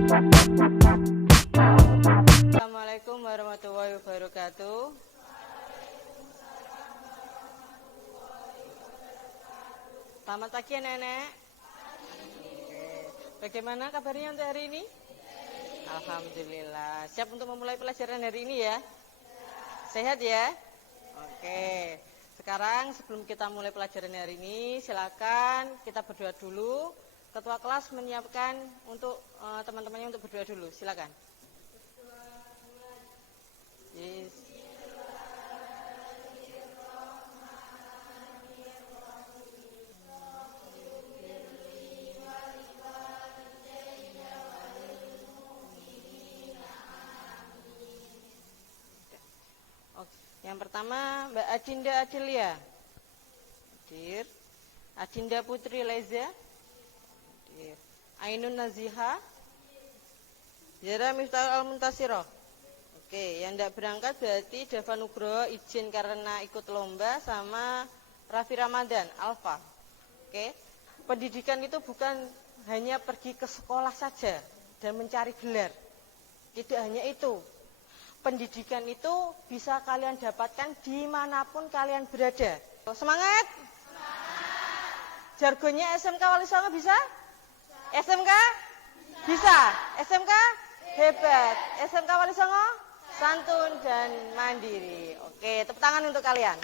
Assalamualaikum warahmatullahi wabarakatuh. Selamat pagi nenek. Bagaimana kabarnya untuk hari ini? Alhamdulillah. Siap untuk memulai pelajaran hari ini ya? Sehat ya? Oke. Sekarang sebelum kita mulai pelajaran hari ini, silakan kita berdoa dulu. Ketua kelas menyiapkan untuk teman-temannya untuk berdoa dulu. Silakan. Yes. Yang pertama Mbak Adinda Adelia. Hadir. Adinda Putri Leza. Hadir. Ainun Naziha. Zara Miftah Al-Muntasiro. Oke, yang tidak berangkat berarti Dava Nugroho izin karena ikut lomba sama Raffi Ramadan, Alfa. Oke, pendidikan itu bukan hanya pergi ke sekolah saja dan mencari gelar. Tidak hanya itu. Pendidikan itu bisa kalian dapatkan dimanapun kalian berada. Semangat! Jargonnya SMK Wali Songo bisa? SMK? Bisa. SMK? Hebat. SMK Wali Songo? Santun dan mandiri. Oke, tepuk tangan untuk kalian.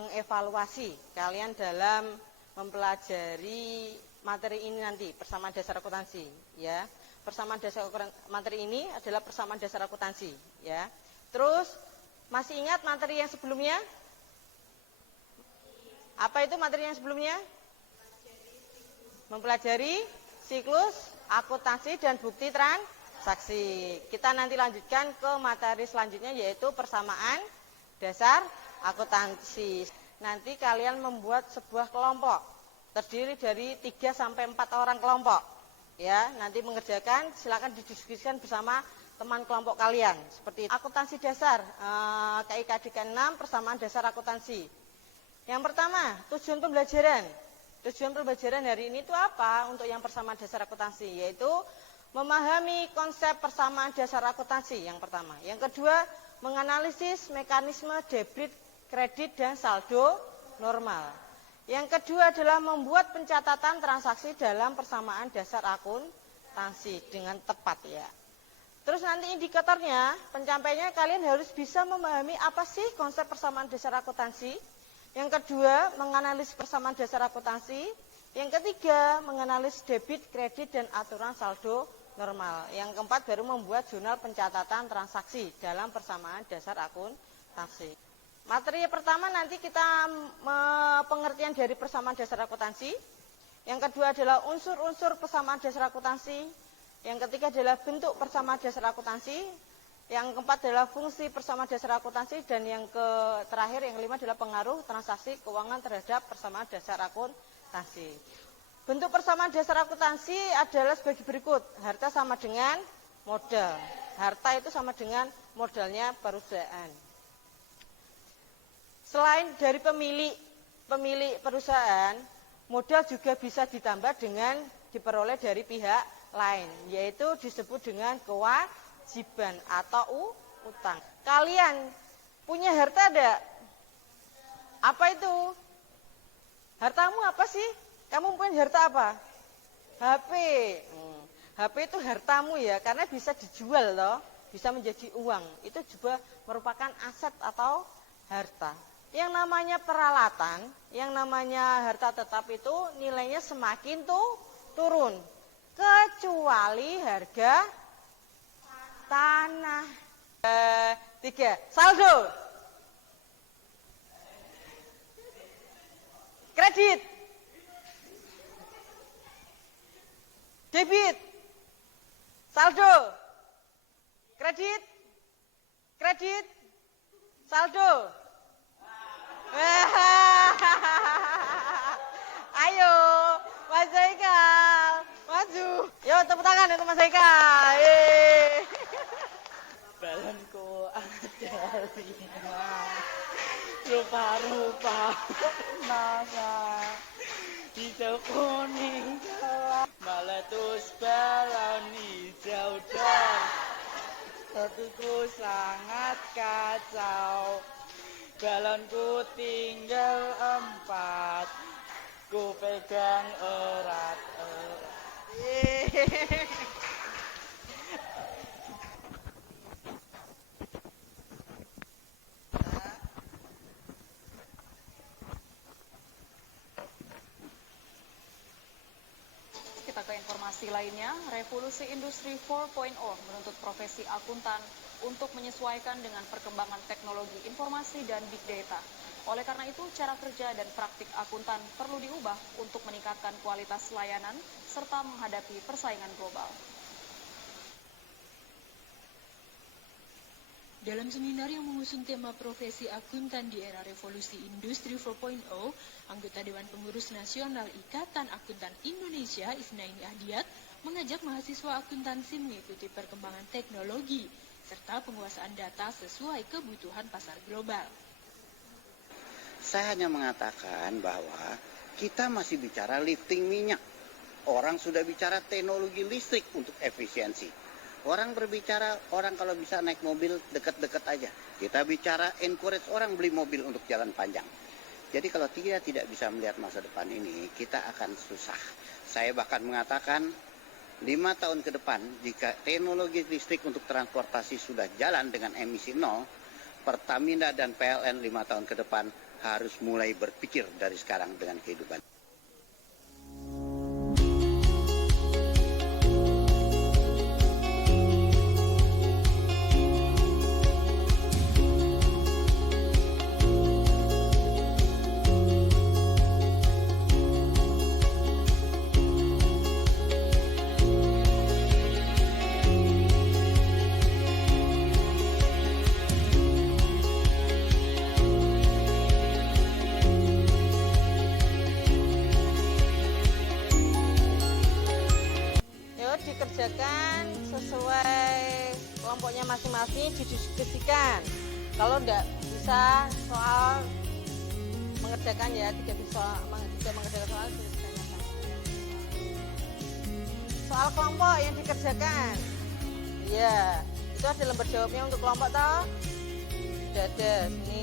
Mengevaluasi kalian dalam mempelajari materi ini nanti, persamaan dasar akuntansi, ya. Persamaan dasar materi ini adalah persamaan dasar akuntansi, ya. Terus masih ingat materi yang sebelumnya? Apa itu materi yang sebelumnya? Mempelajari siklus akuntansi dan bukti transaksi. Kita nanti lanjutkan ke materi selanjutnya yaitu persamaan dasar akuntansi. Nanti kalian membuat sebuah kelompok terdiri dari 3 sampai 4 orang kelompok. Ya, nanti mengerjakan silakan didiskusikan bersama teman kelompok kalian. Seperti akuntansi dasar, KIKDK 6 persamaan dasar akuntansi. Yang pertama, tujuan pembelajaran. Tujuan pembelajaran hari ini itu apa untuk yang persamaan dasar akuntansi? Yaitu memahami konsep persamaan dasar akuntansi yang pertama. Yang kedua, menganalisis mekanisme debit, kredit, dan saldo normal. Yang kedua adalah membuat pencatatan transaksi dalam persamaan dasar akuntansi dengan tepat ya. Terus nanti indikatornya, pencapaiannya kalian harus bisa memahami apa sih konsep persamaan dasar akuntansi. Yang kedua, menganalisis persamaan dasar akuntansi. Yang ketiga, menganalisis debit, kredit, dan aturan saldo normal. Yang keempat, baru membuat jurnal pencatatan transaksi dalam persamaan dasar akuntansi. Materi pertama nanti kita pengertian dari persamaan dasar akuntansi. Yang kedua adalah unsur-unsur persamaan dasar akuntansi. Yang ketiga adalah bentuk persamaan dasar akuntansi. Yang keempat adalah fungsi persamaan dasar akuntansi. Dan yang terakhir, yang kelima adalah pengaruh transaksi keuangan terhadap persamaan dasar akuntansi. Bentuk persamaan dasar akuntansi adalah sebagai berikut. Harta sama dengan modal. Harta itu sama dengan modalnya perusahaan. Selain dari pemilik perusahaan, modal juga bisa ditambah dengan diperoleh dari pihak lain, yaitu disebut dengan kewajiban atau utang. Kalian punya harta ada? Apa itu? Hartamu apa sih? Kamu punya harta apa? HP. HP itu hartamu ya, karena bisa dijual loh, bisa menjadi uang. Itu juga merupakan aset atau harta. Yang namanya peralatan, yang namanya harta tetap itu nilainya semakin turun. Kecuali harga tanah. 3. Saldo. Kredit. Debit. Saldo. Kredit. Kredit. Saldo. Ayo, Mas Haikal, maju. Yo, tepuk tangan untuk Mas Haikal. Balanku ada 5 rupa-rupa masa hijau kuning malah 100 balon hijau dan hatiku sangat kacau. Balonku tinggal 4, ku pegang erat-erat. Kita ke informasi lainnya, revolusi industri 4.0 menuntut profesi akuntan untuk menyesuaikan dengan perkembangan teknologi informasi dan big data. Oleh karena itu, cara kerja dan praktik akuntan perlu diubah untuk meningkatkan kualitas layanan serta menghadapi persaingan global. Dalam seminar yang mengusung tema profesi akuntan di era revolusi industri 4.0, anggota Dewan Pengurus Nasional Ikatan Akuntan Indonesia, Isnaini Ahdiat, mengajak mahasiswa akuntansi mengikuti perkembangan teknologi serta penguasaan data sesuai kebutuhan pasar global. Saya hanya mengatakan bahwa kita masih bicara lifting minyak. Orang sudah bicara teknologi listrik untuk efisiensi. Orang berbicara, orang kalau bisa naik mobil dekat-dekat aja. Kita bicara encourage orang beli mobil untuk jalan panjang. Jadi kalau kita tidak bisa melihat masa depan ini, kita akan susah. Saya bahkan mengatakan 5 tahun ke depan, jika teknologi listrik untuk transportasi sudah jalan dengan emisi 0, Pertamina dan PLN 5 tahun ke depan harus mulai berpikir dari sekarang dengan kehidupan. Dikerjakan sesuai kelompoknya masing-masing, didiskusikan. Kalau tidak bisa soal mengerjakan ya, tidak mengerjakan soal ditanyakan. Soal kelompok yang dikerjakan, ya itu ada lembar jawabnya untuk kelompok toh. Sudah ada sini.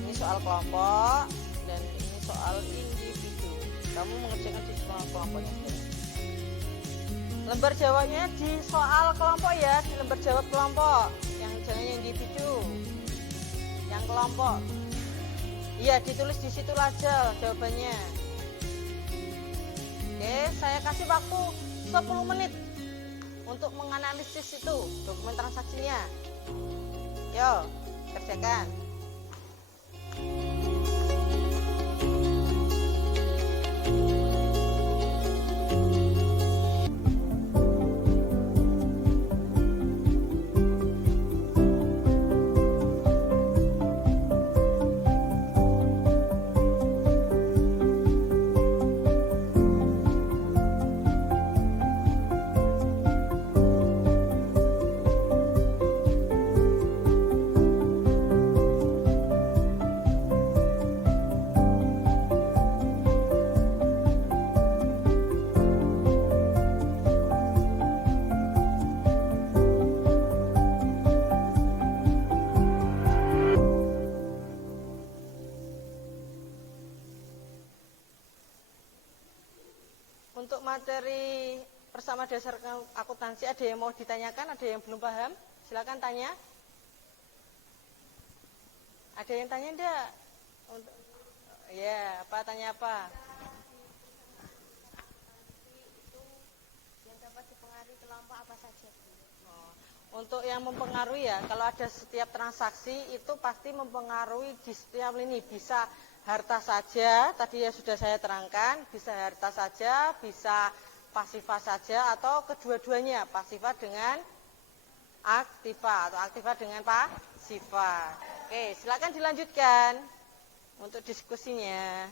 Ini soal kelompok dan ini soal individu. Kamu mengerjakan di kelompoknya sendiri. Lembar jawabnya di soal kelompok ya, di lembar jawab kelompok. Yang jangan yang individu. Yang kelompok. Iya, ditulis di situ aja jawabannya. Oke, saya kasih waktu 10 menit untuk menganalisis itu dokumen transaksinya. Yo, kerjakan. Untuk materi bersama dasar akuntansi, ada yang mau ditanyakan, ada yang belum paham? Silakan tanya. Ada yang tanya enggak? Ya, apa tanya apa? Yang dapat dipengaruhi kelompok apa saja? Untuk yang mempengaruhi ya, kalau ada setiap transaksi itu pasti mempengaruhi di setiap lini. Bisa harta saja, tadi ya sudah saya terangkan, bisa harta saja, bisa pasifa saja, atau kedua-duanya, pasifa dengan aktiva, atau aktiva dengan pasifa. Oke, silakan dilanjutkan untuk diskusinya.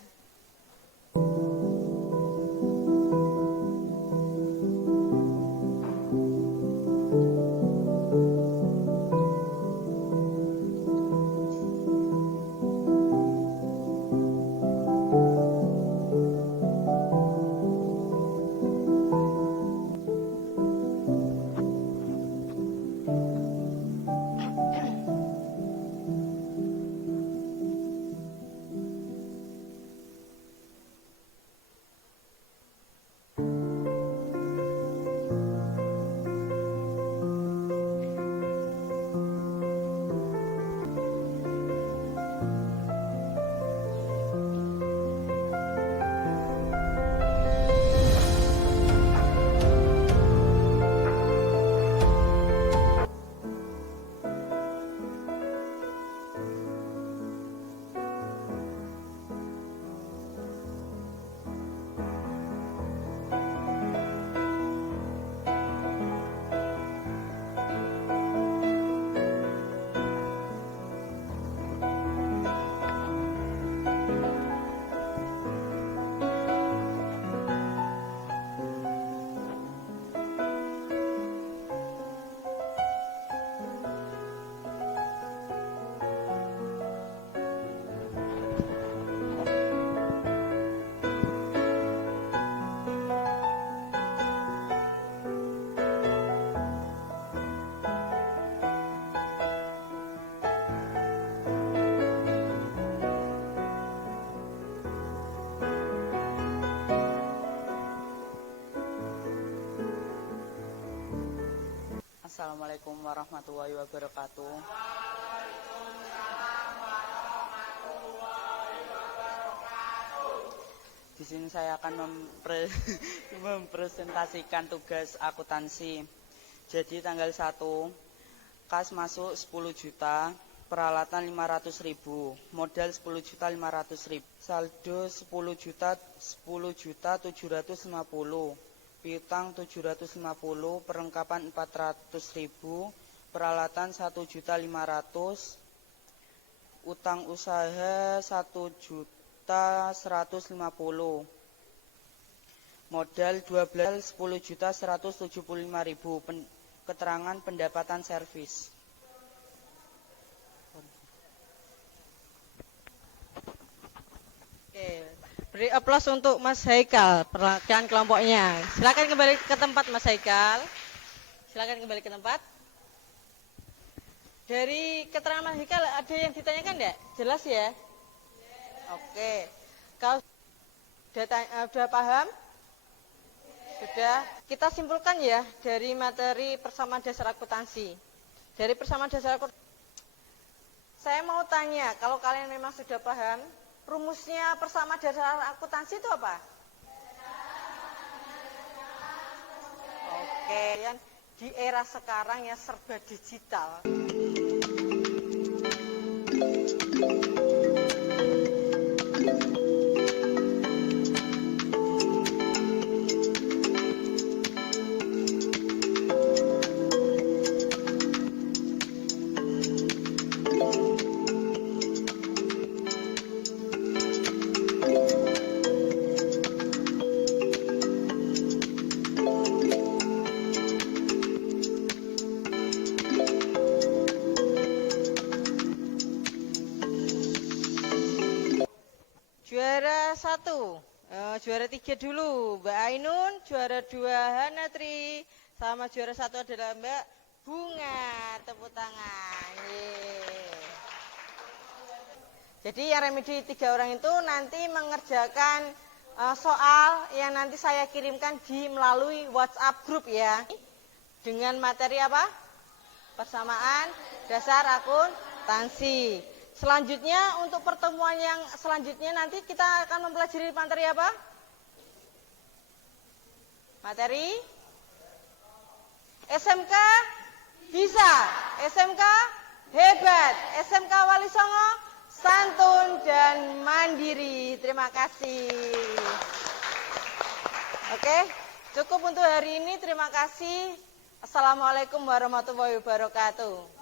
Assalamualaikum warahmatullahi wabarakatuh. Di sini saya akan mempresentasikan tugas akuntansi. Jadi tanggal 1, kas masuk 10 juta, peralatan 500.000, modal 10.500.000, saldo 10 juta 750, piutang 750, perlengkapan 400.000, peralatan 1.500.000, utang usaha 1.150, modal 10.175.000, keterangan pendapatan servis. Oke, beri aplaus untuk Mas Haikal, perwakilan kelompoknya. Silakan kembali ke tempat, Mas Haikal. Silakan kembali ke tempat. Dari keterangan Mas Haikal ada yang ditanyakan enggak? Jelas ya? Oke. Kau sudah paham? Sudah. Kita simpulkan ya dari materi persamaan dasar akuntansi. Dari persamaan dasar akuntansi, saya mau tanya, kalau kalian memang sudah paham, rumusnya persamaan dasar akuntansi itu apa? Oke, di era sekarang ya serba digital. Juara 1, juara 3 dulu Mbak Ainun, juara 2 Hanatri, sama juara 1 adalah Mbak Bunga. Tepuk tangan. Yeay. Jadi yang remedi 3 orang itu nanti mengerjakan soal yang nanti saya kirimkan melalui WhatsApp grup ya. Dengan materi apa? Persamaan dasar akuntansi. Selanjutnya untuk pertemuan yang selanjutnya nanti kita akan mempelajari materi apa? Materi SMK bisa, SMK hebat, SMK Wali Songo santun dan mandiri. Terima kasih. Oke, cukup untuk hari ini. Terima kasih. Assalamualaikum warahmatullahi wabarakatuh.